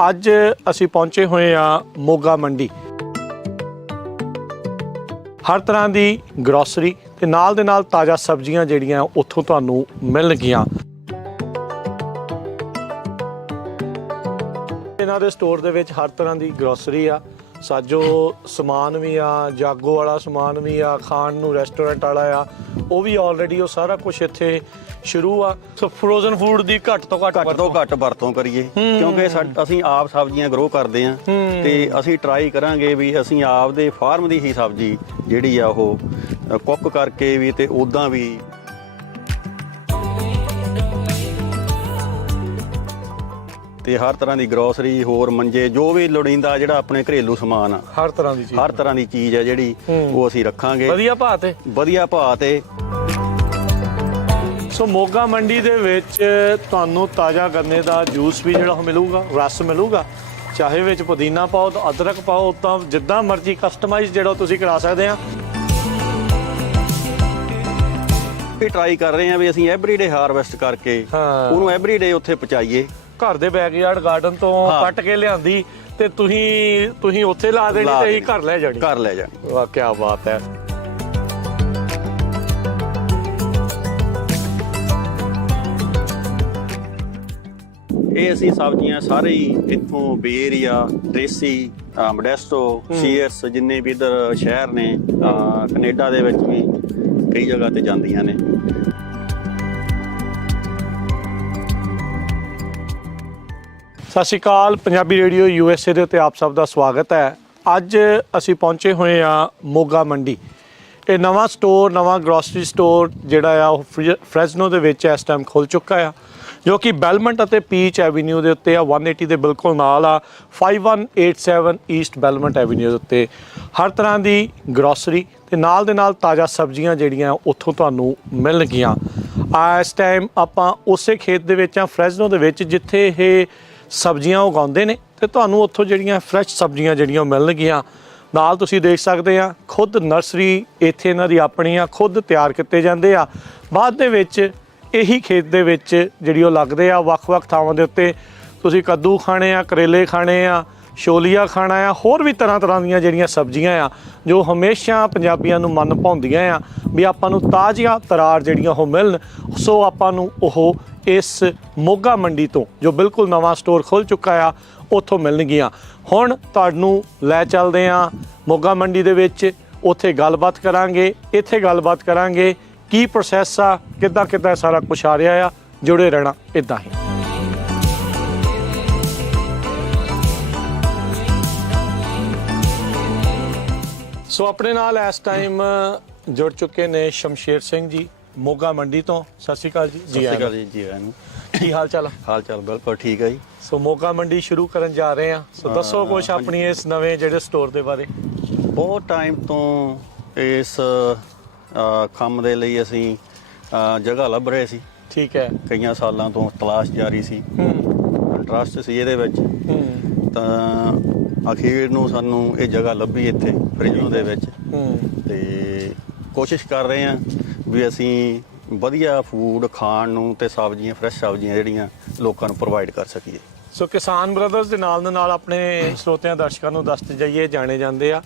ਅੱਜ ਅਸੀਂ ਪਹੁੰਚੇ ਹੋਏ ਆ ਮੋਗਾ ਮੰਡੀ। ਹਰ ਤਰ੍ਹਾਂ ਦੀ ਗਰੋਸਰੀ ਤੇ ਨਾਲ ਦੇ ਨਾਲ ਤਾਜ਼ਾ ਸਬਜ਼ੀਆਂ ਜਿਹੜੀਆਂ ਉੱਥੋਂ ਤੁਹਾਨੂੰ ਮਿਲਣਗੀਆਂ। ਇਹਨਾਂ ਦੇ ਸਟੋਰ ਦੇ ਵਿੱਚ ਹਰ ਤਰ੍ਹਾਂ ਦੀ ਗਰੋਸਰੀ ਆ, ਸਾਜੋ ਸਮਾਨ ਵੀ ਆ, ਜਾਗੋ ਵਾਲਾ ਸਮਾਨ ਵੀ ਆ, ਖਾਣ ਨੂੰ ਰੈਸਟੋਰੈਂਟ ਵਾਲਾ ਆ, ਉਹ ਵੀ ਆਲਰੇਡੀ ਉਹ ਸਾਰਾ ਕੁਝ ਇੱਥੇ ਸ਼ੁਰੂ ਆ। ਸੋ ਫਰੋਜ਼ਨ ਫੂਡ ਦੀ ਘੱਟ ਤੋਂ ਘੱਟ ਵਰਤੋਂ ਕਰੀਏ, ਕਿਉਂਕਿ ਅਸੀਂ ਆਪ ਸਬਜ਼ੀਆਂ ਗਰੋ ਕਰਦੇ ਆ ਤੇ ਅਸੀਂ ਟਰਾਈ ਕਰਾਂਗੇ ਵੀ ਅਸੀਂ ਆਪ ਦੇ ਫਾਰਮ ਦੀ ਹੀ ਸਬਜ਼ੀ ਜਿਹੜੀ ਆ ਉਹ ਕੁੱਕ ਕਰਕੇ ਵੀ ਤੇ ਉਦਾਂ ਵੀ ਤੇ ਹਰ ਤਰ੍ਹਾਂ ਦੀ ਗਰੋਸਰੀ, ਹੋਰ ਮੰਜੇ, ਜੋ ਵੀ ਲੋੜੀਂਦਾ ਜਿਹੜਾ ਆਪਣੇ ਘਰੇਲੂ ਸਮਾਨ ਆ, ਹਰ ਤਰ੍ਹਾਂ ਦੀ ਚੀਜ਼ ਆ ਜਿਹੜੀ ਉਹ ਅਸੀਂ ਰੱਖਾਂਗੇ ਵਧੀਆ ਭਾਅ ਤੇ। ਸੋ ਮੋਗਾ ਮੰਡੀ ਦੇ ਵਿੱਚ ਤੁਹਾਨੂੰ ਤਾਜ਼ਾ ਗੰਨੇ ਦਾ ਜੂਸ ਵੀ ਜਿਹੜਾ ਮਿਲੂਗਾ, ਰਸ ਮਿਲੂਗਾ, ਚਾਹੇ ਵਿੱਚ ਪੁਦੀਨਾ ਪਾਓ ਤਾਂ ਅਦਰਕ ਪਾਓ, ਤਾਂ ਜਿੱਦਾਂ ਮਰਜ਼ੀ ਕਸਟਮਾਈਜ਼ ਜਿਹੜਾ ਤੁਸੀਂ ਕਰਾ ਸਕਦੇ ਆ। ਵੀ ਟਰਾਈ ਕਰ ਰਹੇ ਆ ਵੀ ਅਸੀਂ ਐਵਰੀਡੇ ਹਾਰਵੈਸਟ ਕਰਕੇ ਉਹਨੂੰ ਐਵਰੀਡੇ ਉੱਥੇ ਪਹੁੰਚਾਈਏ। ਘਰ ਦੇ ਬੈਕਯਾਰਡ ਗਾਰਡਨ ਤੋਂ ਕੱਟ ਕੇ ਲਿਆਂਦੀ ਤੇ ਤੁਸੀਂ ਉੱਥੇ ਲਾ ਦੇਣੀ ਤੇ ਅਸੀਂ ਘਰ ਲੈ ਜਾਣੀ। ਵਾਹ ਕੀ ਬਾਤ ਹੈ। ਇਹ ਅਸੀਂ ਸਬਜ਼ੀਆਂ ਸਾਰੇ ਹੀ ਇੱਥੋਂ ਬੇ ਏਰੀਆ, ਦੇਸੀ, ਮੋਡੈਸਟੋ, ਸੀਐਸ, ਜਿੰਨੇ ਵੀ ਇੱਧਰ ਸ਼ਹਿਰ ਨੇ, ਕੈਨੇਡਾ ਦੇ ਵਿੱਚ ਵੀ ਕਈ ਜਗ੍ਹਾ ਤੇ ਜਾਂਦੀਆਂ ਨੇ। ਸਤਿ ਸ਼੍ਰੀ ਅਕਾਲ, ਪੰਜਾਬੀ ਰੇਡੀਓ USA ਦੇ ਉੱਤੇ ਆਪ ਸਭ ਦਾ ਸਵਾਗਤ ਹੈ। ਅੱਜ ਅਸੀਂ ਪਹੁੰਚੇ ਹੋਏ ਆ ਮੋਗਾ ਮੰਡੀ। ਇਹ ਨਵਾਂ ਸਟੋਰ, ਨਵਾਂ ਗਰੋਸਰੀ ਸਟੋਰ ਜਿਹੜਾ ਆ ਉਹ ਫਰੈਜ਼ਨੋ ਦੇ ਵਿੱਚ ਇਸ ਟਾਈਮ ਖੁੱਲ੍ਹ ਚੁੱਕਾ ਆ, ਜੋ ਕਿ ਬੈਲਮੰਟ ਅਤੇ ਪੀਚ ਐਵੀਨਿਊ ਦੇ ਉੱਤੇ ਆ, 180 ਦੇ ਬਿਲਕੁਲ ਨਾਲ ਆ, 5187 ਈਸਟ ਬੈਲਮੰਟ ਐਵੀਨਿਊ ਦੇ ਉੱਤੇ। ਹਰ ਤਰ੍ਹਾਂ ਦੀ ਗਰੋਸਰੀ ਤੇ ਨਾਲ ਦੇ ਨਾਲ ਤਾਜ਼ਾ ਸਬਜ਼ੀਆਂ ਜਿਹੜੀਆਂ ਉੱਥੋਂ ਤੁਹਾਨੂੰ ਮਿਲਣਗੀਆਂ। ਇਸ ਟਾਈਮ ਆਪਾਂ ਉਸੇ ਖੇਤ ਦੇ ਵਿੱਚ ਆ, ਫਰੈਜ਼ਨੋ ਦੇ ਵਿੱਚ, ਜਿੱਥੇ ਇਹ ਸਬਜ਼ੀਆਂ ਉਗਾਉਂਦੇ ਨੇ ਤੇ ਤੁਹਾਨੂੰ ਉੱਥੋਂ ਜਿਹੜੀਆਂ ਫਰੈਸ਼ ਸਬਜ਼ੀਆਂ ਜਿਹੜੀਆਂ ਮਿਲਣਗੀਆਂ। ਨਾਲ ਤੁਸੀਂ ਦੇਖ ਸਕਦੇ ਆ ਖੁਦ ਨਰਸਰੀ ਇੱਥੇ ਇਹਨਾਂ ਦੀ ਆਪਣੀ ਆ, ਖੁਦ ਤਿਆਰ ਕੀਤੇ ਜਾਂਦੇ ਆ। ਬਾਅਦ ਦੇ ਵਿੱਚ ਇਹੀ ਖੇਤ ਦੇ ਵਿੱਚ ਜਿਹੜੀ ਉਹ ਲੱਗਦੇ ਆ, ਵੱਖ-ਵੱਖ ਥਾਵਾਂ ਦੇ ਉੱਤੇ ਤੁਸੀਂ ਕੱਦੂ ਖਾਣੇ ਆ, ਕਰੇਲੇ ਖਾਣੇ ਆ, ਛੋਲੀਆ ਖਾਣਾ ਆ, ਹੋਰ ਵੀ ਤਰ੍ਹਾਂ ਦੀਆਂ ਜਿਹੜੀਆਂ ਸਬਜ਼ੀਆਂ ਆ ਜੋ ਹਮੇਸ਼ਾ ਪੰਜਾਬੀਆਂ ਨੂੰ ਮਨ ਭਾਉਂਦੀਆਂ ਆ ਵੀ ਆਪਾਂ ਨੂੰ ਤਾਜ਼ੀਆਂ ਤਰਾਰ ਜਿਹੜੀਆਂ ਉਹ ਮਿਲਣ। ਸੋ ਆਪਾਂ ਨੂੰ ਉਹ ਇਸ ਮੋਗਾ ਮੰਡੀ ਤੋਂ, ਜੋ ਬਿਲਕੁਲ ਨਵਾਂ ਸਟੋਰ ਖੁੱਲ੍ਹ ਚੁੱਕਾ ਆ, ਉੱਥੋਂ ਮਿਲਣਗੀਆਂ। ਹੁਣ ਤੁਹਾਨੂੰ ਲੈ ਚੱਲਦੇ ਆ ਮੋਗਾ ਮੰਡੀ ਦੇ ਵਿੱਚ, ਉੱਥੇ ਗੱਲਬਾਤ ਕਰਾਂਗੇ, ਇੱਥੇ ਗੱਲਬਾਤ ਕਰਾਂਗੇ ਕੀ ਪ੍ਰੋਸੈਸ ਆ, ਕਿੱਦਾਂ ਸਾਰਾ ਕੁਛ ਆ ਰਿਹਾ ਆ। ਜੁੜੇ ਰਹਿਣਾ ਇੱਦਾਂ ਹੀ। ਸੋ ਆਪਣੇ ਨਾਲ ਇਸ ਟਾਈਮ ਜੁੜ ਚੁੱਕੇ ਨੇ ਸ਼ਮਸ਼ੇਰ ਸਿੰਘ ਜੀ ਮੋਗਾ ਮੰਡੀ ਤੋਂ। ਸਤਿ ਸ਼੍ਰੀ ਅਕਾਲ ਜੀ। ਜੀ ਕੀ ਹਾਲ ਚਾਲ? ਬਿਲਕੁਲ ਠੀਕ ਹੈ ਜੀ। ਸੋ ਮੋਗਾ ਮੰਡੀ ਸ਼ੁਰੂ ਕਰਨ ਜਾ ਰਹੇ ਆ, ਸੋ ਦੱਸੋ ਕੁਛ ਆਪਣੀ ਇਸ ਨਵੇਂ ਜਿਹੜੇ ਸਟੋਰ ਦੇ ਬਾਰੇ। ਬਹੁਤ ਟਾਈਮ ਤੋਂ ਇਸ ਕੰਮ ਦੇ ਲਈ ਅਸੀਂ ਜਗ੍ਹਾ ਲੱਭ ਰਹੇ ਸੀ। ਠੀਕ ਹੈ। ਕਈਆਂ ਸਾਲਾਂ ਤੋਂ ਤਲਾਸ਼ ਜਾਰੀ ਸੀ, ਇੰਟਰਸਟ ਸੀ ਇਹਦੇ ਵਿੱਚ, ਤਾਂ ਅਖੀਰ ਨੂੰ ਸਾਨੂੰ ਇਹ ਜਗ੍ਹਾ ਲੱਭੀ ਇੱਥੇ ਫਰੈਜ਼ਨੋ ਦੇ ਵਿੱਚ। ਤੇ ਕੋਸ਼ਿਸ਼ ਕਰ ਰਹੇ ਹਾਂ ਵੀ ਅਸੀਂ ਵਧੀਆ ਫੂਡ ਖਾਣ ਨੂੰ ਤੇ ਸਬਜ਼ੀਆਂ, ਫਰੈਸ਼ ਸਬਜ਼ੀਆਂ ਜਿਹੜੀਆਂ ਲੋਕਾਂ ਨੂੰ ਪ੍ਰੋਵਾਈਡ ਕਰ ਸਕੀਏ। ਸੋ ਕਿਸਾਨ ਬ੍ਰਦਰਸ ਦੇ ਨਾਲ ਆਪਣੇ ਸਰੋਤਿਆਂ ਦਰਸ਼ਕਾਂ ਨੂੰ ਦੱਸਦੇ ਜਾਈਏ, ਜਾਣੇ ਜਾਂਦੇ ਆ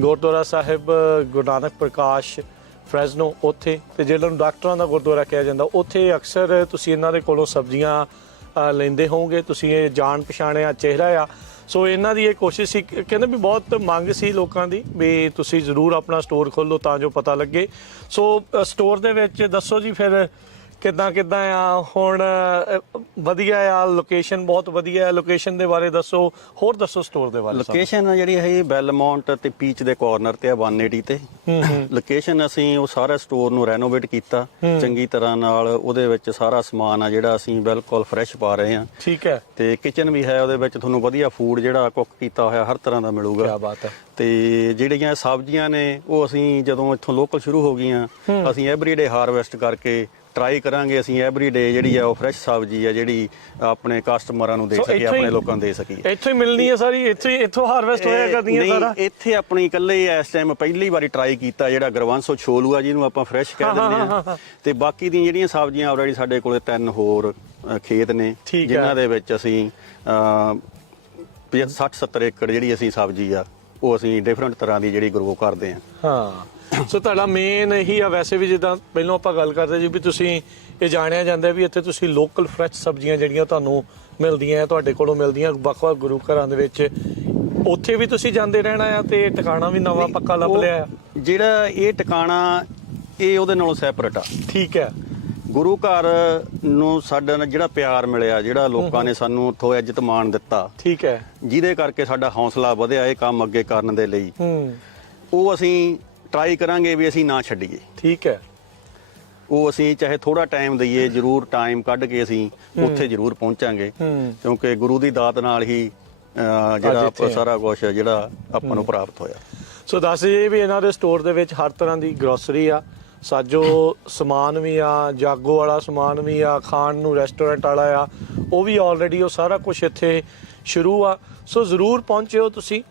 ਗੁਰਦੁਆਰਾ ਸਾਹਿਬ ਗੁਰੂ ਨਾਨਕ ਪ੍ਰਕਾਸ਼ ਫਰੈਜ਼ਨੋ, ਉੱਥੇ, ਤੇ ਜਿਹੜਾ ਨੂੰ ਡਾਕਟਰਾਂ ਦਾ ਗੁਰਦੁਆਰਾ ਕਿਹਾ ਜਾਂਦਾ, ਉੱਥੇ ਅਕਸਰ ਤੁਸੀਂ ਇਹਨਾਂ ਦੇ ਕੋਲੋਂ ਸਬਜ਼ੀਆਂ ਲੈਂਦੇ ਹੋਵੋਗੇ। ਤੁਸੀਂ ਇਹ ਜਾਣ ਪਛਾਣਿਆ ਚਿਹਰਾ ਆ। ਸੋ ਇਹਨਾਂ ਦੀ ਇਹ ਕੋਸ਼ਿਸ਼ ਸੀ, ਕਹਿੰਦੇ ਵੀ ਬਹੁਤ ਮੰਗ ਸੀ ਲੋਕਾਂ ਦੀ ਵੀ ਤੁਸੀਂ ਜ਼ਰੂਰ ਆਪਣਾ ਸਟੋਰ ਖੋਲ੍ਹੋ ਤਾਂ ਜੋ ਪਤਾ ਲੱਗੇ। ਸੋ ਸਟੋਰ ਦੇ ਵਿੱਚ ਦੱਸੋ ਜੀ ਫਿਰ ਕਿੱਦਾਂ ਆ ਹੁਣ? ਵਧੀਆ ਆ, ਲੋਕੇਸ਼ਨ ਬਹੁਤ ਵਧੀਆ ਹੈ, ਲੋਕੇਸ਼ਨ ਦੇ ਬਾਰੇ ਦੱਸੋ, ਹੋਰ ਦੱਸੋ ਸਟੋਰ ਦੇ ਬਾਰੇ। ਲੋਕੇਸ਼ਨ ਜਿਹੜੀ ਹੈ ਬੈਲਮੌਂਟ ਤੇ ਪੀਚ ਦੇ ਕਾਰਨਰ ਤੇ ਆ, 180 ਤੇ ਲੋਕੇਸ਼ਨ। ਅਸੀਂ ਉਹ ਸਾਰਾ ਸਟੋਰ ਨੂੰ ਰੈਨੋਵੇਟ ਕੀਤਾ ਚੰਗੀ ਤਰ੍ਹਾਂ ਨਾਲ, ਉਹਦੇ ਵਿੱਚ ਸਾਰਾ ਸਮਾਨ ਆ ਜਿਹੜਾ ਅਸੀਂ ਬਿਲਕੁਲ ਫਰੈਸ਼ ਪਾ ਰਹੇ ਹਾਂ। ਠੀਕ ਹੈ। ਤੇ ਕਿਚਨ ਵੀ ਹੈ, ਉਹਦੇ ਵਿੱਚ ਤੁਹਾਨੂੰ ਵਧੀਆ ਫੂਡ ਜਿਹੜਾ ਕੁੱਕ ਕੀਤਾ ਹੋਇਆ ਹਰ ਤਰ੍ਹਾਂ ਦਾ ਮਿਲੂਗਾ। ਕੀ ਬਾਤ ਹੈ। ਤੇ ਜਿਹੜੀਆਂ ਸਬਜ਼ੀਆਂ ਨੇ ਉਹ ਅਸੀਂ ਜਦੋਂ ਇੱਥੋਂ ਲੋਕਲ ਸ਼ੁਰੂ ਹੋ ਗਈਆਂ, ਅਸੀਂ ਐਵਰੀਡੇ ਹਾਰਵੈਸਟ ਕਰਕੇ ਟਰਾਈ ਕਰਾਂਗੇ ਅਸੀਂ ਐਵਰੀਡੇ ਜਿਹੜੀ ਆ ਉਹ ਫਰੈਸ਼ ਸਬਜ਼ੀ ਆ ਜਿਹੜੀ ਆਪਣੇ ਕਸਟਮਰਾਂ ਨੂੰ ਦੇ ਸਕੀਏ, ਆਪਣੇ ਲੋਕਾਂ ਨੂੰ ਦੇ ਸਕੀਏ। ਇੱਥੋਂ ਹੀ ਮਿਲਣੀ ਹੈ ਸਾਰੀ, ਇੱਥੋਂ ਹਾਰਵੈਸਟ ਹੋਇਆ ਕਰਦੀਆਂ ਸਾਰਾ। ਇੱਥੇ ਆਪਣੀ ਇਕੱਲੇ ਇਸ ਟਾਈਮ ਪਹਿਲੀ ਵਾਰੀ ਟਰਾਈ ਕੀਤਾ ਜਿਹੜਾ ਗਰਵਾਂਸੋ ਛੋਲੂਆ, ਜਿਹਨੂੰ ਆਪਾਂ ਫਰੈਸ਼ ਕਹਿ ਦਿੰਦੇ ਆ। ਤੇ ਬਾਕੀ ਦੀਆਂ ਜਿਹੜੀਆਂ ਸਬਜ਼ੀਆਂ ਆਲਰੇਡੀ ਸਾਡੇ ਕੋਲੇ 3 ਹੋਰ ਖੇਤ ਨੇ ਜਿਨ੍ਹਾਂ ਦੇ ਵਿੱਚ ਅਸੀਂ 60-70 ਏਕੜ ਜਿਹੜੀ ਅਸੀਂ ਸਬਜ਼ੀ ਆ ਉਹ ਅਸੀਂ ਡਿਫਰੈਂਟ ਤਰ੍ਹਾਂ ਦੀ ਜਿਹੜੀ ਗਰੋ ਕਰਦੇ ਹਾਂ। ਹਾਂ, ਸੋ ਤੁਹਾਡਾ ਮੇਨ ਇਹੀ ਆ। ਵੈਸੇ ਵੀ ਜਿੱਦਾਂ ਪਹਿਲਾਂ ਆਪਾਂ ਗੱਲ ਕਰਦੇ ਜੀ ਵੀ ਤੁਸੀਂ ਇਹ ਜਾਣਿਆ ਜਾਂਦਾ ਵੀ ਇੱਥੇ ਤੁਸੀਂ ਲੋਕਲ ਫਰੈਸ਼ ਸਬਜ਼ੀਆਂ ਜਿਹੜੀਆਂ ਤੁਹਾਨੂੰ ਮਿਲਦੀਆਂ, ਤੁਹਾਡੇ ਕੋਲੋਂ ਮਿਲਦੀਆਂ ਵੱਖ-ਵੱਖ ਗੁਰੂ ਘਰਾਂ ਦੇ ਵਿੱਚ, ਉੱਥੇ ਵੀ ਤੁਸੀਂ ਜਾਂਦੇ ਰਹਿਣਾ ਆ ਤੇ ਟਿਕਾਣਾ ਵੀ ਨਵਾਂ ਪੱਕਾ ਲੱਭ ਲਿਆ ਆ? ਜਿਹੜਾ ਇਹ ਟਿਕਾਣਾ ਇਹ ਉਹਦੇ ਨਾਲੋਂ ਸੈਪਰੇਟ ਆ। ਠੀਕ ਹੈ। ਗੁਰੂ ਘਰ ਨੂੰ ਸਾਡਾ ਜਿਹੜਾ ਪਿਆਰ ਮਿਲਿਆ, ਜਿਹੜਾ ਲੋਕਾਂ ਨੇ ਸਾਨੂੰ ਉੱਥੋਂ ਇੱਜ਼ਤ ਮਾਣ ਦਿੱਤਾ, ਠੀਕ ਹੈ, ਜਿਹਦੇ ਕਰਕੇ ਸਾਡਾ ਹੌਸਲਾ ਵਧਿਆ ਇਹ ਕੰਮ ਅੱਗੇ ਕਰਨ ਦੇ ਲਈ, ਉਹ ਅਸੀਂ ਟਰਾਈ ਕਰਾਂਗੇ ਵੀ ਅਸੀਂ ਨਾ ਛੱਡੀਏ। ਠੀਕ ਹੈ। ਉਹ ਅਸੀਂ ਚਾਹੇ ਥੋੜਾ ਟਾਈਮ ਦਈਏ, ਜ਼ਰੂਰ ਟਾਈਮ ਕੱਢ ਕੇ ਅਸੀਂ ਉੱਥੇ ਜ਼ਰੂਰ ਪਹੁੰਚਾਂਗੇ, ਕਿਉਂਕਿ ਗੁਰੂ ਦੀ ਦਾਤ ਨਾਲ ਹੀ ਜਿਹੜਾ ਆਪਾਂ ਸਾਰਾ ਕੁਝ ਜਿਹੜਾ ਆਪਾਂ ਨੂੰ ਪ੍ਰਾਪਤ ਹੋਇਆ। ਸੋ ਦੱਸ ਜੀ ਵੀ ਇਹਨਾਂ ਦੇ ਸਟੋਰ ਦੇ ਵਿੱਚ ਹਰ ਤਰ੍ਹਾਂ ਦੀ ਗਰੋਸਰੀ ਆ, ਸਾਜੋ ਸਮਾਨ ਵੀ ਆ, ਜਾਗੋ ਵਾਲਾ ਸਮਾਨ ਵੀ ਆ, ਖਾਣ ਨੂੰ ਰੈਸਟੋਰੈਂਟ ਵਾਲਾ ਆ, ਉਹ ਵੀ ਆਲਰੇਡੀ ਉਹ ਸਾਰਾ ਕੁਝ ਇੱਥੇ ਸ਼ੁਰੂ ਆ। ਸੋ ਜ਼ਰੂਰ ਪਹੁੰਚਿਓ ਤੁਸੀਂ।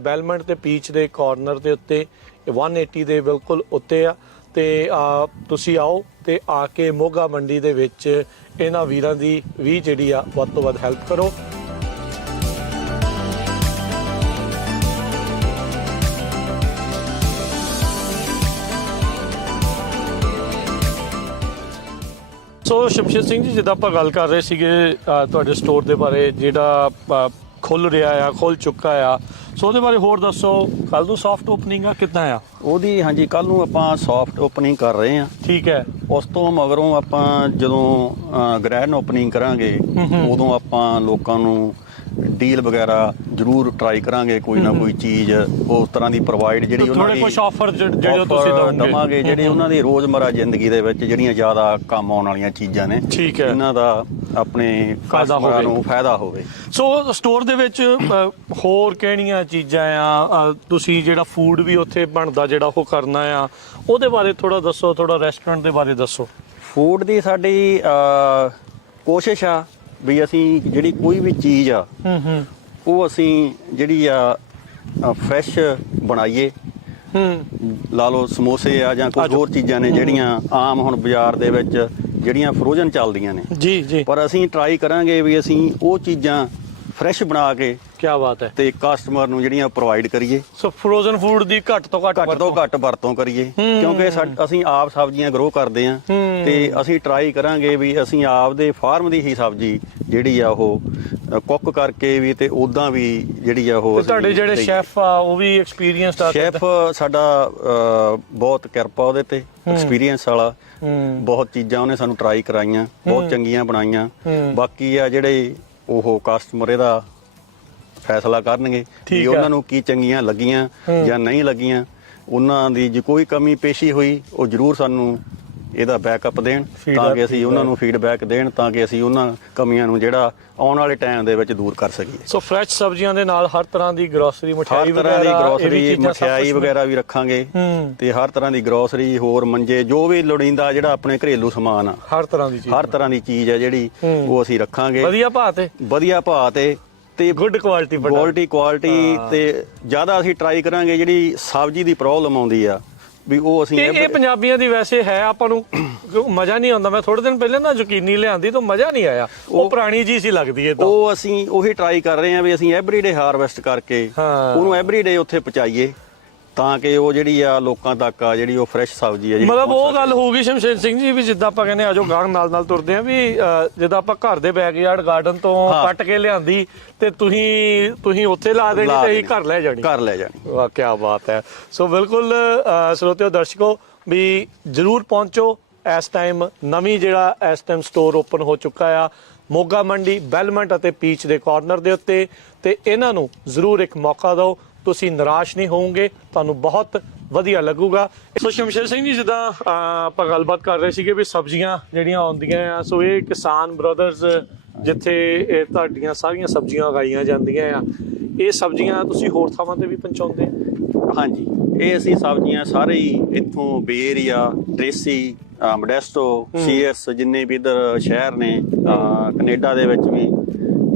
ਬੈਲਮੈਂਟ ਤੇ ਪੀਚ ਦੇ ਕਾਰਨਰ ਦੇ ਉੱਤੇ 180 ਦੇ ਬਿਲਕੁਲ ਉੱਤੇ ਆ, ਤੇ ਤੁਸੀਂ ਆਓ ਤੇ ਆ ਕੇ ਮੋਗਾ ਮੰਡੀ ਦੇ ਵਿੱਚ ਇਹਨਾਂ ਵੀਰਾਂ ਦੀ ਵੀ ਜਿਹੜੀ ਆ ਵੱਧ ਤੋਂ ਵੱਧ ਹੈਲਪ ਕਰੋ। ਸੋ ਸ਼ਮਸ਼ੇਰ ਸਿੰਘ ਜੀ, ਜਿੱਦਾਂ ਆਪਾਂ ਗੱਲ ਕਰ ਰਹੇ ਸੀਗੇ ਤੁਹਾਡੇ ਸਟੋਰ ਦੇ ਬਾਰੇ ਜਿਹੜਾ ਖੁੱਲ ਰਿਹਾ ਆ, ਖੁੱਲ ਚੁੱਕਾ ਆ, ਸੋ ਉਹਦੇ ਬਾਰੇ ਹੋਰ ਦੱਸੋ। ਕੱਲ ਨੂੰ ਸੌਫਟ ਓਪਨਿੰਗ ਆ, ਕਿੱਦਾਂ ਆ ਉਹਦੀ? ਹਾਂਜੀ, ਕੱਲ ਨੂੰ ਆਪਾਂ ਸੌਫਟ ਓਪਨਿੰਗ ਕਰ ਰਹੇ ਹਾਂ। ਠੀਕ ਹੈ। ਉਸ ਤੋਂ ਮਗਰੋਂ ਆਪਾਂ ਜਦੋਂ ਗ੍ਰੈਂਡ ਓਪਨਿੰਗ ਕਰਾਂਗੇ, ਉਦੋਂ ਆਪਾਂ ਲੋਕਾਂ ਨੂੰ ਡੀਲ ਵਗੈਰਾ ਜ਼ਰੂਰ ਟਰਾਈ ਕਰਾਂਗੇ, ਕੋਈ ਨਾ ਕੋਈ ਚੀਜ਼ ਉਸ ਤਰ੍ਹਾਂ ਦੀ ਪ੍ਰੋਵਾਈਡ ਜਿਹੜੀ ਉਹਨਾਂ ਦੀ ਕੁਝ ਆਫਰ ਜਿਹੜੇ ਤੁਸੀਂ ਦਵਾਂਗੇ, ਜਿਹੜੇ ਉਹਨਾਂ ਦੀ ਰੋਜ਼ਮਰਾ ਜ਼ਿੰਦਗੀ ਦੇ ਵਿੱਚ ਜਿਹੜੀਆਂ ਜ਼ਿਆਦਾ ਕੰਮ ਆਉਣ ਵਾਲੀਆਂ ਚੀਜ਼ਾਂ ਨੇ, ਠੀਕ ਹੈ, ਇਹਨਾਂ ਦਾ ਆਪਣੇ ਕਸਟਮਰਾਂ ਨੂੰ ਫਾਇਦਾ ਹੋਵੇ। ਸੋ ਸਟੋਰ ਦੇ ਵਿੱਚ ਹੋਰ ਕਿਹੜੀਆਂ ਚੀਜ਼ਾਂ ਆ? ਤੁਸੀਂ ਜਿਹੜਾ ਫੂਡ ਵੀ ਉੱਥੇ ਬਣਦਾ ਜਿਹੜਾ ਉਹ ਕਰਨਾ ਆ, ਉਹਦੇ ਬਾਰੇ ਥੋੜਾ ਦੱਸੋ, ਥੋੜਾ ਰੈਸਟੋਰੈਂਟ ਦੇ ਬਾਰੇ ਦੱਸੋ। ਫੂਡ ਦੀ ਸਾਡੀ ਕੋਸ਼ਿਸ਼ ਆ ਵੀ ਅਸੀਂ ਜਿਹੜੀ ਕੋਈ ਵੀ ਚੀਜ਼ ਆ ਉਹ ਅਸੀਂ ਜਿਹੜੀ ਆ ਫਰੈਸ਼ ਬਣਾਈਏ। ਲਾ ਲਓ ਸਮੋਸੇ ਆ ਜਾਂ ਕੁਝ ਹੋਰ ਚੀਜ਼ਾਂ ਨੇ ਜਿਹੜੀਆਂ ਆਮ ਹੁਣ ਬਾਜ਼ਾਰ ਦੇ ਵਿੱਚ ਜਿਹੜੀਆਂ ਫਰੋਜ਼ਨ ਚੱਲਦੀਆਂ ਨੇ, ਜੀ ਜੀ, ਪਰ ਅਸੀਂ ਟਰਾਈ ਕਰਾਂਗੇ ਵੀ ਅਸੀਂ ਉਹ ਚੀਜ਼ਾਂ ਫਰੈਸ਼ ਬਣਾ ਕੇ ਕੀ ਬਾਤ ਹੈ ਤੇ ਕਸਟਮਰ ਨੂੰ ਜਿਹੜੀਆਂ ਪ੍ਰੋਵਾਈਡ ਕਰੀਏ। ਸੋ ਫਰੋਜ਼ਨ ਫੂਡ ਦੀ ਘੱਟ ਤੋਂ ਘੱਟ ਵਰਤੋਂ ਕਰੀਏ, ਕਿਉਂਕਿ ਅਸੀਂ ਆਪ ਸਬਜ਼ੀਆਂ ਗਰੋ ਕਰਦੇ ਆ ਤੇ ਅਸੀਂ ਟਰਾਈ ਕਰਾਂਗੇ ਵੀ ਅਸੀਂ ਆਪ ਦੇ ਫਾਰਮ ਦੀ ਹੀ ਸਬਜ਼ੀ ਜਿਹੜੀ ਆ ਉਹ ਕੁੱਕ ਕਰਕੇ ਵੀ ਤੇ ਉਦਾਂ ਵੀ ਜਿਹੜੀ ਆ ਉਹ। ਤੁਹਾਡੇ ਜਿਹੜੇ ਸ਼ੈਫ ਆ ਉਹ ਵੀ ਐਕਸਪੀਰੀਅੰਸਡ ਆ? ਸ਼ੈਫ ਸਾਡਾ ਬਹੁਤ ਕਿਰਪਾ ਉਹਦੇ ਤੇ, ਐਕਸਪੀਰੀਅੰਸ ਵਾਲਾ, ਬਹੁਤ ਚੀਜ਼ਾਂ ਉਹਨੇ ਸਾਨੂੰ ਟਰਾਈ ਕਰਾਈਆਂ, ਬਹੁਤ ਚੰਗੀਆਂ ਬਣਾਈਆਂ। ਬਾਕੀ ਆ ਜਿਹੜੇ ਉਹ ਕਸਟਮਰ ਇਹਦਾ ਫੈਸਲਾ ਕਰਨਗੇ ਕਿ ਉਹਨਾਂ ਨੂੰ ਕੀ ਚੰਗੀਆਂ ਲੱਗੀਆਂ ਜਾਂ ਨਹੀਂ ਲੱਗੀਆਂ। ਉਹਨਾਂ ਦੀ ਜੇ ਕੋਈ ਕਮੀ ਪੇਸ਼ੀ ਹੋਈ ਉਹ ਜ਼ਰੂਰ ਸਾਨੂੰ ਇਹਦਾ ਬੈਕਅਪ ਦੇਣ, ਤਾਂ ਕਿ ਅਸੀਂ ਉਹਨਾਂ ਨੂੰ ਫੀਡਬੈਕ ਦੇਣ, ਤਾਂ ਕਿ ਅਸੀਂ ਉਹਨਾਂ ਕਮੀਆਂ ਨੂੰ ਜਿਹੜਾ ਆਉਣ ਵਾਲੇ ਟਾਈਮ ਦੇ ਵਿੱਚ ਦੂਰ ਕਰ ਸਕੀਏ। ਸੋ ਫਰੈਸ਼ ਸਬਜ਼ੀਆਂ ਦੇ ਨਾਲ ਹਰ ਤਰ੍ਹਾਂ ਦੀ ਗਰੋਸਰੀ, ਮਠਿਆਈ ਵਗੈਰਾ ਵੀ ਰੱਖਾਂਗੇ, ਤੇ ਹਰ ਤਰ੍ਹਾਂ ਦੀ ਗਰੋਸਰੀ, ਹੋਰ ਮੰਜੇ, ਜੋ ਵੀ ਲੋੜੀਂਦਾ ਜਿਹੜਾ ਆਪਣੇ ਘਰੇਲੂ ਸਮਾਨ ਆ, ਹਰ ਤਰ੍ਹਾਂ ਦੀ ਚੀਜ਼ ਹੈ ਜਿਹੜੀ ਉਹ ਅਸੀਂ ਰੱਖਾਂਗੇ ਵਧੀਆ ਭਾਅ ਤੇ ਗੁੱਡ ਕੁਆਲਿਟੀ ਤੇ ਜ਼ਿਆਦਾ ਅਸੀਂ ਟਰਾਈ ਕਰਾਂਗੇ। ਜਿਹੜੀ ਸਬਜ਼ੀ ਦੀ ਪ੍ਰੋਬਲਮ ਆਉਂਦੀ ਆ ਵੀ ਉਹ ਅਸੀਂ ਇਹ ਪੰਜਾਬੀਆਂ ਦੀ ਵੈਸੇ ਹੈ, ਆਪਾਂ ਨੂੰ ਮਜ਼ਾ ਨਹੀਂ ਆਉਂਦਾ। ਮੈਂ ਥੋੜੇ ਦਿਨ ਪਹਿਲਾਂ ਨਾ ਜ਼ੁਕੀਨੀ ਲਿਆਂਦੀ ਤਾਂ ਮਜ਼ਾ ਨਹੀਂ ਆਇਆ, ਉਹ ਪੁਰਾਣੀ ਜੀ ਸੀ ਲੱਗਦੀ ਹੈ। ਉਹ ਅਸੀਂ ਉਹੀ ਟਰਾਈ ਕਰ ਰਹੇ ਹਾਂ ਵੀ ਅਸੀਂ ਐਵਰੀਡੇ ਹਾਰਵੈਸਟ ਕਰਕੇ ਉਹਨੂੰ ਐਵਰੀਡੇ ਉੱਥੇ ਪਹੁੰਚਾਈਏ, ਤਾਂ ਕਿ ਉਹ ਜਿਹੜੀ ਆ ਲੋਕਾਂ ਤੱਕ ਆ ਜਿਹੜੀ ਉਹ ਫਰੈਸ਼ ਸਬਜ਼ੀ ਆ। ਮਤਲਬ ਉਹ ਗੱਲ ਹੋਊਗੀ ਸ਼ਮਸ਼ੇਰ ਸਿੰਘ ਜੀ ਵੀ ਜਿੱਦਾਂ ਆਪਾਂ ਕਹਿੰਦੇ ਆਜੋ ਗਾਂ ਨਾਲ ਤੁਰਦੇ ਆ, ਵੀ ਜਿੱਦਾਂ ਆਪਾਂ ਘਰ ਦੇ ਬੈਕਯਾਰਡ ਗਾਰਡਨ ਤੋਂ ਕੱਟ ਕੇ ਲਿਆਂਦੀ ਤੇ ਤੁਸੀਂ ਉੱਥੇ ਲਾ ਦੇਣੀ ਤੇ ਅਸੀਂ ਘਰ ਲੈ ਜਾਣੀ। ਵਾਹ, ਕੀ ਬਾਤ ਹੈ। ਸੋ ਬਿਲਕੁਲ ਸਰੋਤਿਓ, ਦਰਸ਼ਕੋ, ਵੀ ਜ਼ਰੂਰ ਪਹੁੰਚੋ। ਇਸ ਟਾਈਮ ਨਵੀਂ ਜਿਹੜਾ ਇਸ ਟਾਈਮ ਸਟੋਰ ਓਪਨ ਹੋ ਚੁੱਕਾ ਆ ਮੋਗਾ ਮੰਡੀ, ਬੈਲਮੈਂਟ ਅਤੇ ਪੀਚ ਦੇ ਕਾਰਨਰ ਦੇ ਉੱਤੇ, ਤੇ ਇਹਨਾਂ ਨੂੰ ਜ਼ਰੂਰ ਇੱਕ ਮੌਕਾ ਦਿਓ, ਤੁਸੀਂ ਨਿਰਾਸ਼ ਨਹੀਂ ਹੋਵੋਗੇ, ਤੁਹਾਨੂੰ ਬਹੁਤ ਵਧੀਆ ਲੱਗੂਗਾ। ਸੋ ਸ਼ਮਸ਼ੇਰ ਸਿੰਘ ਜੀ, ਜਿੱਦਾਂ ਆਪਾਂ ਗੱਲਬਾਤ ਕਰ ਰਹੇ ਸੀਗੇ ਵੀ ਸਬਜ਼ੀਆਂ ਜਿਹੜੀਆਂ ਆਉਂਦੀਆਂ ਆ, ਸੋ ਇਹ ਕਿਸਾਨ ਬ੍ਰਦਰਜ਼ ਜਿੱਥੇ ਇਹ ਤੁਹਾਡੀਆਂ ਸਾਰੀਆਂ ਸਬਜ਼ੀਆਂ ਉਗਾਈਆਂ ਜਾਂਦੀਆਂ ਆ, ਇਹ ਸਬਜ਼ੀਆਂ ਤੁਸੀਂ ਹੋਰ ਥਾਵਾਂ ਤੇ ਵੀ ਪਹੁੰਚਾਉਂਦੇ ਆ? ਹਾਂਜੀ, ਇਹ ਅਸੀਂ ਸਬਜ਼ੀਆਂ ਸਾਰੇ ਹੀ ਇੱਥੋਂ ਬੇ ਏਰੀਆ, ਟ੍ਰੇਸੀ, ਮੋਡੈਸਟੋ, CS, ਜਿੰਨੇ ਵੀ ਇੱਧਰ ਸ਼ਹਿਰ ਨੇ, ਕੈਨੇਡਾ ਦੇ ਵਿੱਚ ਵੀ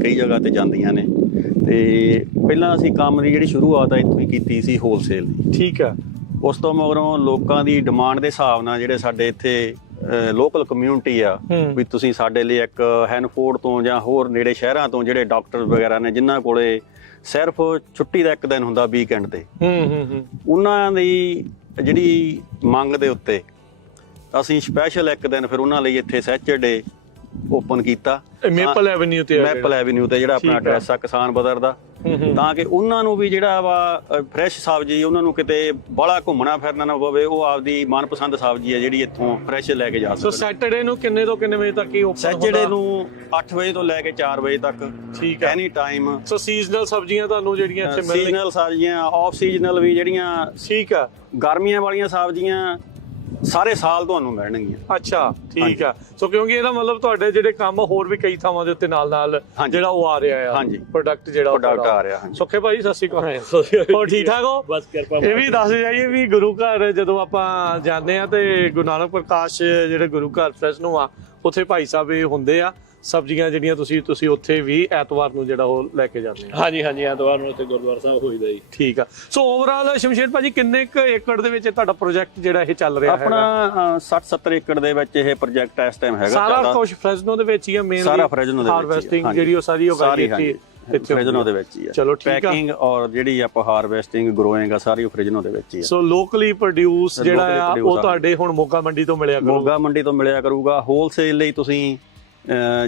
ਕਈ ਜਗ੍ਹਾ ਤੇ ਜਾਂਦੀਆਂ ਨੇ। ਤੇ ਪਹਿਲਾਂ ਅਸੀਂ ਕੰਮ ਦੀ ਜਿਹੜੀ ਸ਼ੁਰੂਆਤ ਆ ਇੱਥੋਂ ਹੀ ਕੀਤੀ ਸੀ, ਹੋਲਸੇਲ ਦੀ। ਠੀਕ ਹੈ। ਉਸ ਤੋਂ ਮਗਰੋਂ ਲੋਕਾਂ ਦੀ ਡਿਮਾਂਡ ਦੇ ਹਿਸਾਬ ਨਾਲ ਜਿਹੜੇ ਸਾਡੇ ਇੱਥੇ ਲੋਕਲ ਕਮਿਊਨਿਟੀ ਆ ਵੀ ਤੁਸੀਂ ਸਾਡੇ ਲਈ ਇੱਕ ਹੈਨਫੋਰਡ ਤੋਂ ਜਾਂ ਹੋਰ ਨੇੜੇ ਸ਼ਹਿਰਾਂ ਤੋਂ ਜਿਹੜੇ ਡਾਕਟਰ ਵਗੈਰਾ ਨੇ ਜਿਨ੍ਹਾਂ ਕੋਲੇ ਸਿਰਫ ਛੁੱਟੀ ਦਾ ਇੱਕ ਦਿਨ ਹੁੰਦਾ ਵੀਕਐਂਡ ਤੇ ਉਹਨਾਂ ਦੀ ਜਿਹੜੀ ਮੰਗ ਦੇ ਉੱਤੇ ਅਸੀਂ ਸਪੈਸ਼ਲ ਇੱਕ ਦਿਨ ਫਿਰ ਉਹਨਾਂ ਲਈ ਇੱਥੇ ਸੈਚਰਡੇ ਓਪਨ ਕੀਤਾ ਮੇਪਲ ਐਵਨਿਊ ਤੇ ਜਿਹੜਾ ਆਪਣਾ ਐਡਰੈਸ ਆ ਕਿਸਾਨ ਬਦਰ ਦਾ, ਤਾਂ ਕਿ ਉਹਨਾਂ ਨੂੰ ਵੀ ਜਿਹੜਾ ਵਾ ਫਰੈਸ਼ ਸਬਜ਼ੀ ਉਹਨਾਂ ਨੂੰ ਕਿਤੇ ਬਾਹਲਾ ਘੁੰਮਣਾ ਫਿਰਨਾ ਨਾ ਪਵੇ, ਉਹ ਆਪਦੀ ਮਨਪਸੰਦ ਸਬਜ਼ੀ ਹੈ ਜਿਹੜੀ ਇੱਥੋਂ ਫਰੈਸ਼ ਲੈ ਕੇ ਜਾ ਸੋ ਸੈਟਰਡੇ ਨੂੰ ਕਿੰਨੇ ਤੋਂ ਕਿੰਨੇ ਵਜੇ ਤੱਕ ਹੀ ਓਪਨ ਸੈਚਰਡੇ ਨੂੰ 8 ਵਜੇ ਤੋਂ ਲੈ ਕੇ 4 ਵਜੇ ਤੱਕ ਠੀਕ ਹੈ ਐਨੀ ਟਾਈਮ। ਸੋ ਸੀਜ਼ਨਲ ਸਬਜ਼ੀਆਂ ਤੁਹਾਨੂੰ ਜਿਹੜੀਆਂ ਇੱਥੇ ਮਿਲਣਗੀਆਂ, ਸੀਜ਼ਨਲ ਸਬਜ਼ੀਆਂ ਆਫ ਸੀਜ਼ਨਲ ਵੀ ਜਿਹੜੀਆਂ ਠੀਕ ਆ, ਗਰਮੀਆਂ ਵਾਲੀਆਂ ਸਬਜ਼ੀਆਂ ਸਾਰੇ ਸਾਲ ਤੁਹਾਨੂੰ ਮਿਲਣਗੀਆਂ। ਅੱਛਾ ਠੀਕ ਆ। ਸੋ ਕਿਉਂਕਿ ਇਹਦਾ ਮਤਲਬ ਤੁਹਾਡੇ ਜਿਹੜੇ ਕੰਮ ਹੋਰ ਵੀ ਕਈ ਥਾਵਾਂ ਦੇ ਉੱਤੇ ਨਾਲ ਜਿਹੜਾ ਉਹ ਆ ਰਿਹਾ ਆ ਪ੍ਰੋਡਕਟ ਜਿਹੜਾ ਆ ਰਿਹਾ। ਸੁੱਖੇ ਭਾਈ ਸਤਿ ਸ਼੍ਰੀ ਅਕਾਲ, ਹੋਰ ਠੀਕ ਠਾਕ ਹੋ? ਬਸ ਕਿਰਪਾ। ਇਹ ਵੀ ਦੱਸ ਜਾਈਏ ਵੀ ਗੁਰੂ ਘਰ ਜਦੋਂ ਆਪਾਂ ਜਾਂਦੇ ਆ ਤੇ ਗੁਰੂ ਨਾਨਕ ਪ੍ਰਕਾਸ਼ ਜਿਹੜੇ ਗੁਰੂ ਘਰ ਫਰੈਸ਼ ਨੂੰ ਆ, ਉੱਥੇ ਭਾਈ ਸਾਹਿਬ ਇਹ ਹੁੰਦੇ ਆ ਸਬਜ਼ੀਆਂ ਜਿਹੜੀਆਂ ਤੁਸੀਂ ਉੱਥੇ ਵੀ ਐਤਵਾਰ ਨੂੰ ਜਿਹੜਾ ਉਹ ਲੈ ਕੇ ਜਾਂਦੇ ਆ। ਹਾਂਜੀ ਐਤਵਾਰ ਨੂੰ ਉੱਥੇ ਗੁਰਦੁਆਰਾ ਸਾਹਿਬ ਹੋਈਦਾ ਜੀ। ਠੀਕ ਆ। ਸੋ ਓਵਰਆਲ ਸ਼ਮਸ਼ੇਰ ਭਾਜੀ ਕਿੰਨੇ ਕੁ ਏਕੜ ਦੇ ਵਿੱਚ ਤੁਹਾਡਾ ਪ੍ਰੋਜੈਕਟ ਜਿਹੜਾ ਇਹ ਚੱਲ ਰਿਹਾ ਹੈ? ਆਪਣਾ 60-70 ਏਕੜ ਦੇ ਵਿੱਚ ਇਹ ਪ੍ਰੋਜੈਕਟ ਇਸ ਟਾਈਮ ਹੈਗਾ। ਸਾਰਾ ਕੁਝ ਫ੍ਰੈਜ਼ਨੋ ਦੇ ਵਿੱਚ ਹੀ ਆ ਮੇਨਲੀ, ਸਾਰਾ ਫ੍ਰੈਜ਼ਨੋ ਦੇ ਵਿੱਚ ਹਾਰਵੈਸਟਿੰਗ ਜਿਹੜੀ ਉਹ ਸਾਰੀ ਹੋ ਗਈ ਇੱਥੇ ਫ੍ਰੈਜ਼ਨੋ ਦੇ ਵਿੱਚ ਹੀ ਆ। ਚਲੋ ਠੀਕ ਆ। ਪੈਕਿੰਗ ਔਰ ਜਿਹੜੀ ਆਪਾਂ ਹਾਰਵੈਸਟਿੰਗ ਗਰੋਇੰਗ ਆ ਸਾਰੀ ਫ੍ਰੈਜ਼ਨੋ ਦੇ ਵਿੱਚ ਹੀ ਆ। ਸੋ ਲੋਕਲੀ ਪ੍ਰੋਡਿਊਸ ਜਿਹੜਾ ਆ ਉਹ ਤੁਹਾਡੇ ਹੁਣ ਮੋਗਾ ਮੰਡੀ ਤੋਂ ਮਿਲਿਆ ਕਰੂਗਾ? ਮੋਗਾ ਮੰਡੀ ਤੋਂ ਮਿਲਿਆ ਕਰੂਗਾ। ਹੋਲਸੇਲ ਲਈ ਤੁਸੀਂ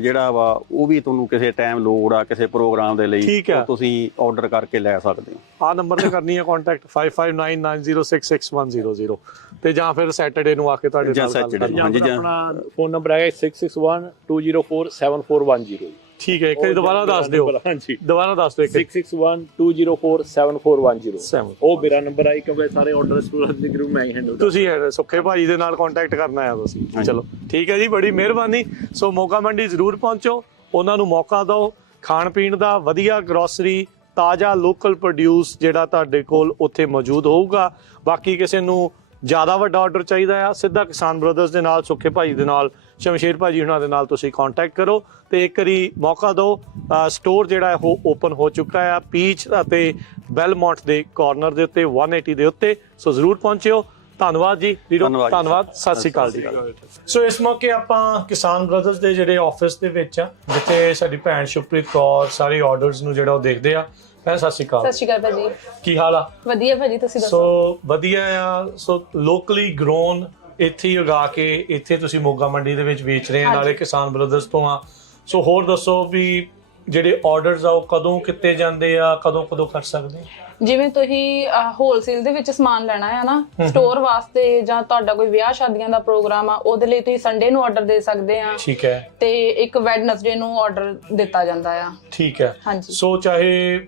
ਜਿਹੜਾ ਵਾ ਉਹ ਵੀ ਤੁਹਾਨੂੰ ਕਿਸੇ ਟਾਈਮ ਲੋੜ ਆ ਕਿਸੇ ਪ੍ਰੋਗਰਾਮ ਦੇ ਲਈ ਤੁਸੀਂ ਆਰਡਰ ਕਰਕੇ ਲੈ ਸਕਦੇ ਹੋ। ਆ ਨੰਬਰ ਤੇ ਕਰਨੀ ਹੈ ਕੰਟੈਕਟ 5599066100 ਤੇ ਜਾਂ ਫਿਰ ਸੈਟਰਡੇ ਨੂੰ ਆ ਕੇ ਤੁਹਾਡੇ ਨਾਲ ਗੱਲ ਕਰਨੀ। ਹਾਂਜੀ ਆਪਣਾ ਫੋਨ ਨੰਬਰ ਹੈਗਾ 6612047410। ਠੀਕ ਹੈ, ਇੱਕ ਵਾਰੀ ਦੁਬਾਰਾ ਦੱਸ ਦਿਓ। ਹਾਂਜੀ ਦੁਬਾਰਾ ਦੱਸ ਦਿਓ। 6612047410 ਉਹ ਮੇਰਾ ਨੰਬਰ ਹੈ ਕਿਉਂਕਿ ਸਾਰੇ ਆਰਡਰ ਸਟੂਡੈਂਟ ਦੇ ਗਰੁੱਪ ਮੈਂ ਹੈਂਡਲ ਤੁਸੀਂ ਸੁੱਖੇ ਭਾਜੀ ਦੇ ਨਾਲ ਕੰਟੈਕਟ ਕਰਨਾ ਹੈ ਤੁਸੀਂ। ਚਲੋ ਠੀਕ ਹੈ ਜੀ, ਬੜੀ ਮਿਹਰਬਾਨੀ। ਸੋ ਮੋਗਾ ਮੰਡੀ ਜ਼ਰੂਰ ਪਹੁੰਚੋ, ਉਹਨਾਂ ਨੂੰ ਮੌਕਾ ਦਿਓ ਖਾਣ ਪੀਣ ਦਾ, ਵਧੀਆ ਗਰੋਸਰੀ ਤਾਜ਼ਾ ਲੋਕਲ ਪ੍ਰੋਡਿਊਸ ਜਿਹੜਾ ਤੁਹਾਡੇ ਕੋਲ ਉੱਥੇ ਮੌਜੂਦ ਹੋਊਗਾ। ਬਾਕੀ ਕਿਸੇ ਨੂੰ ਜ਼ਿਆਦਾ ਵੱਡਾ ਆਰਡਰ ਚਾਹੀਦਾ ਆ, ਸਿੱਧਾ ਕਿਸਾਨ ਬ੍ਰਦਰਜ਼ ਦੇ ਨਾਲ, ਸੁੱਖੇ ਭਾਜੀ ਦੇ ਨਾਲ, ਸ਼ਮਸ਼ੇਰ ਭਾਜੀ ਉਹਨਾਂ ਦੇ ਨਾਲ ਤੁਸੀਂ ਕੰਟੈਕਟ ਕਰੋ ਤੇ ਇੱਕ ਵਾਰੀ ਮੌਕਾ ਦਿਓ। ਸਟੋਰ ਜਿਹੜਾ ਹੈ ਉਹ ਓਪਨ ਹੋ ਚੁੱਕਾ ਆ ਪੀਚ ਅਤੇ ਬੈਲਮੌਂਟ ਦੇ ਕਾਰਨਰ ਦੇ ਉੱਤੇ 180 ਦੇ ਉੱਤੇ। ਸੋ ਜ਼ਰੂਰ ਪਹੁੰਚਿਓ। ਧੰਨਵਾਦ ਜੀ ਵੀਰੋ, ਧੰਨਵਾਦ, ਸਤਿ ਸ਼੍ਰੀ ਅਕਾਲ ਜੀ। ਸੋ ਇਸ ਮੌਕੇ ਆਪਾਂ ਕਿਸਾਨ ਬ੍ਰਦਰਜ਼ ਦੇ ਜਿਹੜੇ ਆਫਿਸ ਦੇ ਵਿੱਚ ਆ, ਜਿੱਥੇ ਸਾਡੀ ਭੈਣ ਸ਼ੁਭਪ੍ਰੀਤ ਕੌਰ ਸਾਰੇ ਆਰਡਰਸ ਨੂੰ ਜਿਹੜਾ ਉਹ ਦੇਖਦੇ ਆ। ਭੈਣ ਸਤਿ ਸ਼੍ਰੀ ਅਕਾਲ। ਸਤਿ ਸ਼੍ਰੀ ਅਕਾਲ ਭਾਜੀ, ਕੀ ਹਾਲ ਆ? ਵਧੀਆ ਭਾਜੀ, ਤੁਸੀਂ ਦੱਸੋ? ਸੋ ਵਧੀਆ ਆ। ਸੋ ਲੋਕਲੀ ਗਰੋਨ ਇੱਥੇ ਹੀ ਉਗਾ ਕੇ ਇੱਥੇ ਤੁਸੀਂ ਮੋਗਾ ਮੰਡੀ ਦੇ ਵਿੱਚ ਵੇਚ ਰਹੇ ਆ, ਨਾਲੇ ਕਿਸਾਨ ਬ੍ਰਦਰਜ਼ ਤੋਂ ਆ। ਸੋ ਹੋਰ ਦੱਸੋ ਵੀ ਜਿਹੜੇ ਆਰਡਰਸ ਆ ਉਹ ਕਦੋਂ ਕਿਤੇ ਜਾਂਦੇ ਆ, ਕਦੋਂ ਕਰ ਸਕਦੇ? ਜਿਵੇਂ ਤੁਸੀਂ ਹੋਲਸੇਲ ਦੇ ਵਿੱਚ ਸਮਾਨ ਲੈਣਾ ਹੈ ਨਾ ਸਟੋਰ ਵਾਸਤੇ, ਜਾਂ ਤੁਹਾਡਾ ਕੋਈ ਵਿਆਹ ਸ਼ਾਦੀਆਂ ਦਾ ਪ੍ਰੋਗਰਾਮ ਆ, ਉਹਦੇ ਲਈ ਤੁਸੀਂ ਸੰਡੇ ਨੂੰ ਆਰਡਰ ਦੇ ਸਕਦੇ ਆ। ਠੀਕ ਹੈ। ਤੇ ਇੱਕ ਵੈਡਨਸਡੇ ਨੂੰ ਆਰਡਰ ਦਿੱਤਾ ਜਾਂਦਾ ਆ। ਠੀਕ ਹੈ। ਹਾਂਜੀ। ਸੋ ਚਾਹੇ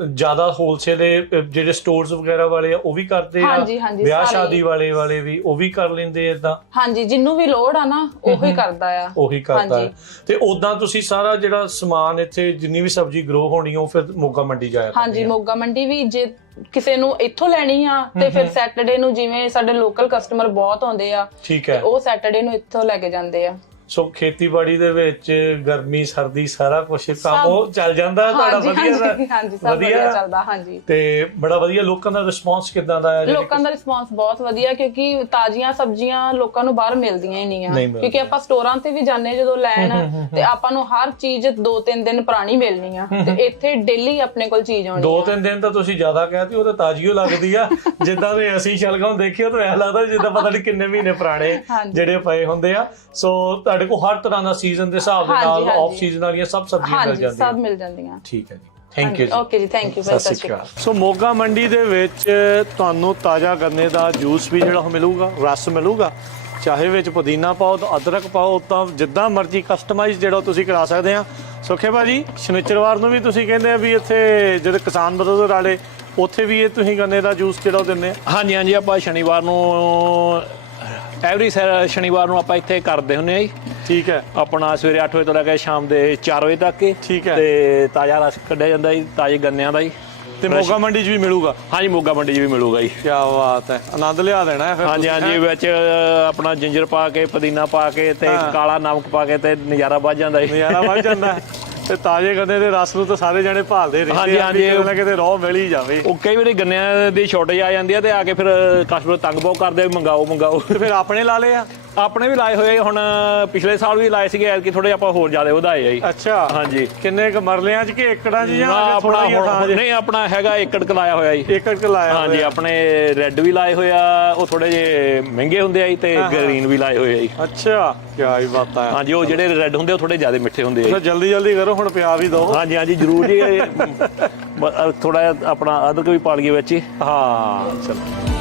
ਜ਼ਿਆਦਾ ਹੋਲਸੇਲ ਦੇ ਜਿਹੜੇ ਸਟੋਰਸ ਵਗੈਰਾ ਵਾਲੇ ਆ ਉਹ ਵੀ ਕਰਦੇ ਆ? ਹਾਂਜੀ ਹਾਂਜੀ, ਵਿਆਹ ਸ਼ਾਦੀ ਵਾਲੇ ਵੀ ਉਹ ਵੀ ਕਰ ਲੈਂਦੇ ਇਦਾਂ? ਹਾਂਜੀ, ਜਿੰਨੂੰ ਵੀ ਲੋੜ ਆ ਨਾ ਉਹੀ ਕਰਦਾ ਆ। ਉਹੀ ਕਰਦਾ ਹੈ। ਤੇ ਉਦਾਂ ਤੁਸੀਂ ਸਾਰਾ ਜਿਹੜਾ ਸਮਾਨ ਇੱਥੇ ਜਿੰਨੀ ਵੀ ਸਬਜ਼ੀ ਗਰੋ ਹੋਣੀ ਉਹ ਫਿਰ ਮੋਗਾ ਮੰਡੀ ਜਾਇਆ? ਹਾਂਜੀ, ਮੋਗਾ ਮੰਡੀ ਵੀ ਜੇ ਕਿਸੇ ਨੂੰ ਇੱਥੋਂ ਲੈਣੀ ਆ ਤੇ ਫਿਰ ਸੈਟਰਡੇ ਨੂੰ, ਜਿਵੇਂ ਸਾਡੇ ਲੋਕਲ ਕਸਟਮਰ ਬਹੁਤ ਆਉਂਦੇ ਆ, ਠੀਕ ਹੈ, ਉਹ ਸੈਟਰਡੇ ਨੂੰ ਇੱਥੋਂ ਲੈ ਕੇ ਜਾਂਦੇ ਆ। ਸੋ ਖੇਤੀਬਾੜੀ ਦੇ ਵਿੱਚ ਗਰਮੀ ਸਰਦੀ ਸਾਰਾ ਕੁਝ ਕੰਮ ਉਹ ਚੱਲ ਜਾਂਦਾ ਤੁਹਾਡਾ? ਵਧੀਆ। ਹਾਂਜੀ, ਸਭ ਵਧੀਆ ਚੱਲਦਾ। ਹਾਂਜੀ। ਤੇ ਬੜਾ ਵਧੀਆ। ਲੋਕਾਂ ਦਾ ਰਿਸਪੌਂਸ ਕਿਦਾਂ ਦਾ ਹੈ? ਲੋਕਾਂ ਦਾ ਰਿਸਪੌਂਸ ਬਹੁਤ ਵਧੀਆ, ਕਿਉਂਕਿ ਤਾਜ਼ੀਆਂ ਸਬਜ਼ੀਆਂ ਲੋਕਾਂ ਨੂੰ ਬਾਹਰ ਮਿਲਦੀਆਂ ਹੀ ਨਹੀਂ ਆ। ਕਿਉਂਕਿ ਆਪਾਂ ਸਟੋਰਾਂ ਤੇ ਵੀ ਜਾਂਦੇ ਜਦੋਂ ਲੈਣ, ਤੇ ਆਪਾਂ ਨੂੰ ਹਰ ਚੀਜ਼ 2-3 ਦਿਨ ਪੁਰਾਣੀ ਮਿਲਣੀ ਆ, ਤੇ ਇੱਥੇ ਡੇਲੀ ਆਪਣੇ ਕੋਲ ਚੀਜ਼ ਆਉਣੀ ਆ। 2-3 ਦਿਨ ਤਾਂ ਤੁਸੀਂ ਜ਼ਿਆਦਾ ਕਹਿਤੀ, ਉਹ ਤਾਂ ਤਾਜ਼ੀ ਹੋ ਲੱਗਦੀ ਆ। ਜਿੱਦਾਂ ਦੇ ਅਸੀਂ ਸ਼ਲਗਮ ਦੇਖਿਓ ਤਾਂ ਐਂ ਲੱਗਦਾ ਜਿੱਦਾਂ ਪਤਾ ਨਹੀਂ ਕਿੰਨੇ ਮਹੀਨੇ ਪੁਰਾਣੇ ਜਿਹੜੇ ਪਏ ਹੁੰਦੇ ਆ। ਸੋ ਤੁਹਾਡੇ ਕੋਲ ਹਰ ਤਰ੍ਹਾਂ ਦਾ ਸੀਜ਼ਨ ਦੇ ਹਿਸਾਬ ਦੇ ਨਾਲ ਆਫ ਸੀਜ਼ਨ ਵਾਲੀਆਂ ਸਭ ਸਬਜ਼ੀਆਂ ਮਿਲ ਜਾਂਦੀਆਂ? ਸਭ ਮਿਲ ਜਾਂਦੀਆਂ। ਠੀਕ ਹੈ ਜੀ, ਥੈਂਕ ਯੂ ਜੀ। ਓਕੇ ਜੀ, ਥੈਂਕ ਯੂ। ਸਤਿ ਸ਼੍ਰੀ ਅਕਾਲ। ਸੋ ਮੋਗਾ ਮੰਡੀ ਦੇ ਵਿੱਚ ਤੁਹਾਨੂੰ ਤਾਜ਼ਾ ਗੰਨੇ ਦਾ ਜੂਸ ਵੀ ਜਿਹੜਾ ਮਿਲੂਗਾ, ਰਸ ਮਿਲੂਗਾ। ਚਾਹੇ ਵਿੱਚ ਪੁਦੀਨਾ ਪਾਓ ਤਾਂ ਅਦਰਕ ਪਾਓ, ਤਾਂ ਜਿੱਦਾਂ ਮਰਜ਼ੀ ਕਸਟਮਾਈਜ਼ ਜਿਹੜਾ ਤੁਸੀਂ ਕਰਾ ਸਕਦੇ ਆ। ਸੁੱਖੇ ਭਾਜੀ ਸ਼ਨੀਚਰਵਾਰ ਨੂੰ ਵੀ ਤੁਸੀਂ ਕਹਿੰਦੇ ਆ ਵੀ ਇੱਥੇ ਜਿਹੜੇ ਕਿਸਾਨ ਬ੍ਰਦਰ ਵਾਲੇ ਉੱਥੇ ਵੀ ਇਹ ਤੁਸੀਂ ਗੰਨੇ ਦਾ ਜੂਸ ਜਿਹੜਾ ਉਹ ਦਿੰਦੇ ਆ? ਹਾਂਜੀ ਹਾਂਜੀ, ਆਪਾਂ ਸ਼ਨੀਵਾਰ ਨੂੰ ਐਵਰੀ ਸ਼ਨੀਵਾਰ ਨੂੰ ਆਪਾਂ ਇੱਥੇ ਕਰਦੇ ਹੁੰਦੇ ਆ ਜੀ। ਠੀਕ ਹੈ। ਆਪਣਾ ਸਵੇਰੇ 8 ਵਜੇ ਤੋਂ ਲੈ ਕੇ ਸ਼ਾਮ ਦੇ 4 ਵਜੇ ਤੱਕ। ਠੀਕ ਹੈ। ਤੇ ਤਾਜ਼ਾ ਰਸ ਕੱਢਿਆ ਜਾਂਦਾ ਜੀ, ਤਾਜ਼ੇ ਗੰਨਿਆਂ ਦਾ ਜੀ। ਤੇ ਮੋਗਾ ਮੰਡੀ 'ਚ ਵੀ ਮਿਲੂਗਾ? ਹਾਂਜੀ, ਮੋਗਾ ਮੰਡੀ 'ਚ ਵੀ ਮਿਲੂਗਾ ਜੀ। ਕੀ ਬਾਤ ਹੈ, ਆਨੰਦ ਲਿਆ ਦੇਣਾ ਹੈ ਫਿਰ। ਹਾਂਜੀ ਹਾਂਜੀ, ਵਿੱਚ ਆਪਣਾ ਜਿੰਜਰ ਪਾ ਕੇ, ਪੁਦੀਨਾ ਪਾ ਕੇ ਤੇ ਕਾਲਾ ਨਮਕ ਪਾ ਕੇ ਤੇ ਨਜ਼ਾਰਾ ਵੱਜ ਜਾਂਦਾ ਜੀ। ਨਜ਼ਾਰਾ ਵੱਜ ਜਾਂਦਾ। ਤੇ ਤਾਜ਼ੇ ਗੰਨੇ ਦੇ ਰਸ ਨੂੰ ਤਾਂ ਸਾਰੇ ਜਣੇ ਭਾਲਦੇ ਰਹਿੰਦੇ। ਹਾਂਜੀ ਹਾਂਜੀ, ਕਿਤੇ ਰੋਹ ਮਿਲ ਹੀ ਜਾਵੇ। ਉਹ ਕਈ ਵਾਰੀ ਗੰਨਿਆਂ ਦੀ ਸ਼ਾਰਟੇਜ ਆ ਜਾਂਦੀ ਆ ਤੇ ਆ ਕੇ ਫਿਰ ਕਸਟਮਰ ਤੰਗ ਬਹੁਤ ਕਰਦੇ ਆ, ਮੰਗਾਓ। ਤੇ ਫਿਰ ਆਪਣੇ ਲਾ ਲਏ ਆ? ਆਪਣੇ ਵੀ ਲਾਏ ਹੋਏ ਹੁਣ, ਪਿਛਲੇ ਸਾਲ ਵੀ ਲਾਏ ਸੀਗੇ, ਐਤਕੀ ਥੋੜੇ ਆਪਾਂ ਹੋਰ ਜ਼ਿਆਦਾ ਵਧਾਏ ਆ ਜੀ। ਅੱਛਾ ਹਾਂਜੀ। ਕਿੰਨੇ ਕ ਮਰਲਿਆਂ 'ਚ ਕਿ ਏਕੜਾਂ 'ਚ ਜਾਂ ਆਪਣਾ ਨਹੀਂ, ਆਪਣਾ ਹੈਗਾ ਏਕੜ ਕ ਲਾਇਆ ਹੋਇਆ ਜੀ। ਏਕੜ ਕ ਲਾਇਆ ਹਾਂਜੀ, ਆਪਣੇ ਰੈੱਡ ਵੀ ਲਾਏ ਹੋਏ ਆ, ਉਹ ਥੋੜੇ ਜਿਹੇ ਮਹਿੰਗੇ ਹੁੰਦੇ ਆ ਜੀ, ਤੇ ਗ੍ਰੀਨ ਵੀ ਲਾਏ ਹੋਏ ਆ ਜੀ। ਅੱਛਾ, ਕੀ ਬਾਤ ਹੈ। ਹਾਂਜੀ, ਉਹ ਜਿਹੜੇ ਰੈੱਡ ਹੁੰਦੇ ਉਹ ਥੋੜੇ ਜ਼ਿਆਦਾ ਮਿੱਠੇ ਹੁੰਦੇ ਆ। ਜਲਦੀ ਜਲਦੀ ਕਰੋ, ਹੁਣ ਪਿਆ ਵੀ ਦੋ। ਹਾਂਜੀ ਹਾਂਜੀ, ਜ਼ਰੂਰ ਜੀ। ਥੋੜਾ ਆਪਣਾ ਅਦਰਕ ਵੀ ਪਾ ਲਈਏ ਵਿੱਚ ਹੀ। ਹਾਂ ਚਲੋ।